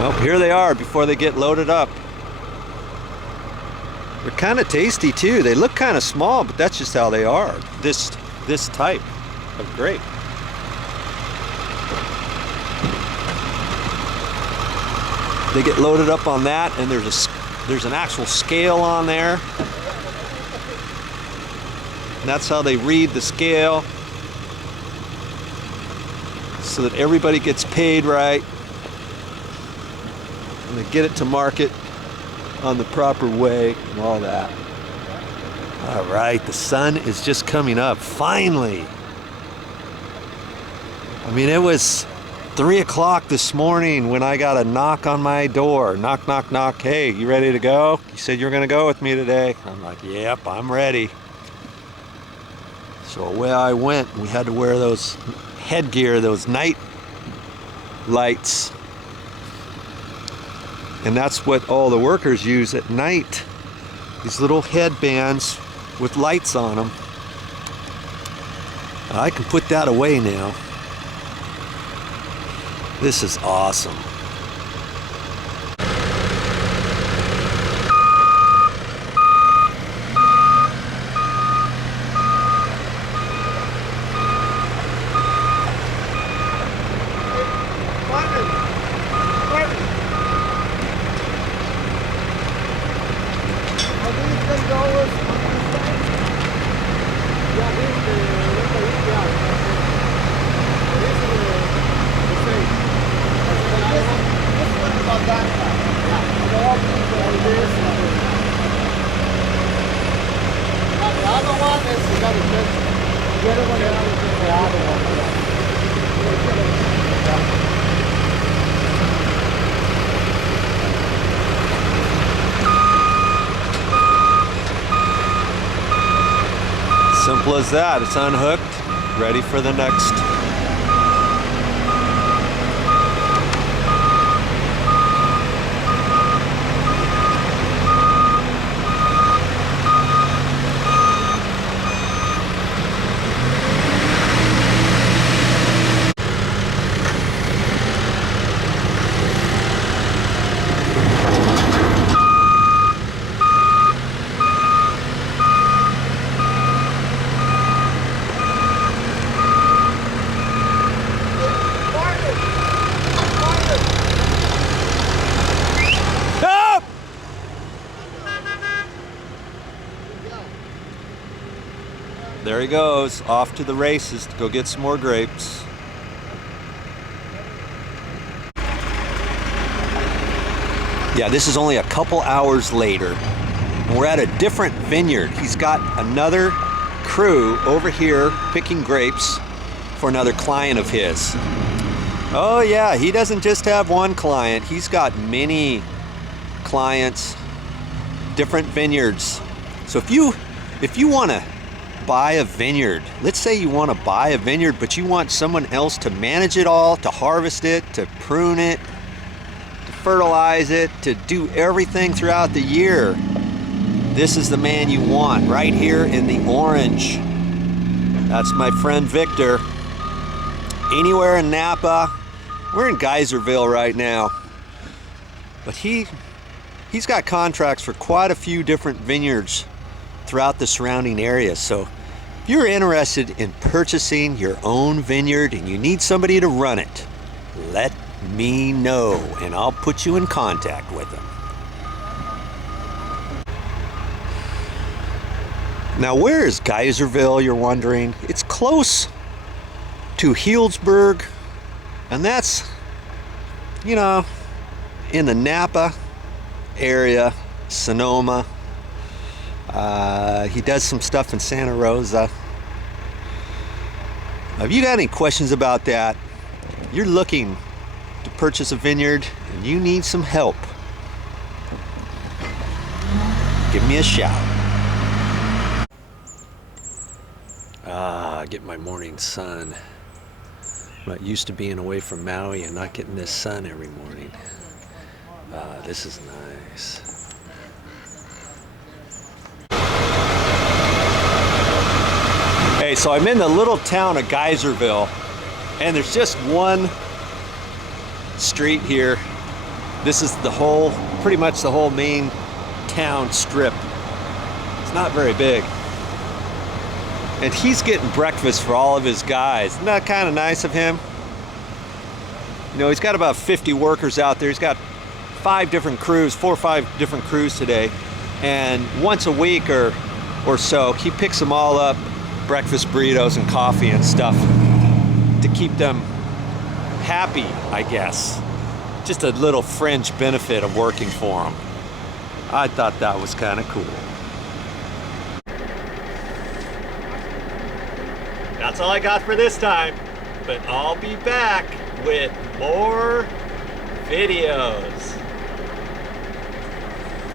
Well, here they are before they get loaded up. They're kind of tasty too. They look kind of small, but that's just how they are. This type of grape. They get loaded up on that, and there's an actual scale on there. And that's how they read the scale, so that everybody gets paid right. And they get it to market on the proper way and all that. All right, the sun is just coming up, finally. I mean, it was 3 o'clock this morning when I got a knock on my door. Knock, knock, knock. Hey, you ready to go? You said you were gonna go with me today. I'm like, yep, I'm ready. So away I went. We had to wear those headgear, those night lights. And that's what all the workers use at night. These little headbands with lights on them. I can put that away now. This is awesome. Simple as that. It's unhooked, ready for the next. There he goes, off to the races to go get some more grapes. Yeah, this is only a couple hours later. We're at a different vineyard. He's got another crew over here picking grapes for another client of his. Oh yeah, he doesn't just have one client. He's got many clients, different vineyards. So if you want to buy a vineyard, let's say you want to buy a vineyard, but you want someone else to manage it all, to harvest it, to prune it, to fertilize it, to do everything throughout the year, this is the man you want, right here in the orange. That's my friend Victor. Anywhere in Napa. We're in Geyserville right now, but he's got contracts for quite a few different vineyards throughout the surrounding area. So if you're interested in purchasing your own vineyard and you need somebody to run it, let me know and I'll put you in contact with them. Now, where is Geyserville, you're wondering? It's close to Healdsburg, and that's, you know, in the Napa area, Sonoma. He does some stuff in Santa Rosa. If you got any questions about that, you're looking to purchase a vineyard and you need some help, give me a shout. Get my morning sun. I'm not used to being away from Maui and not getting this sun every morning. This is nice. Hey, so I'm in the little town of Geyserville, and there's just one street here This is the whole, pretty much the whole main town strip. It's not very big. And he's getting breakfast for all of his guys. Isn't that kind of nice of him? You know, he's got about 50 workers out there. He's got 5 different crews, 4 or 5 different crews today. And once a week or so, he picks them all up, breakfast burritos and coffee and stuff to keep them happy, I guess. Just a little fringe benefit of working for him. I thought that was kind of cool. That's all I got for this time, but I'll be back with more videos.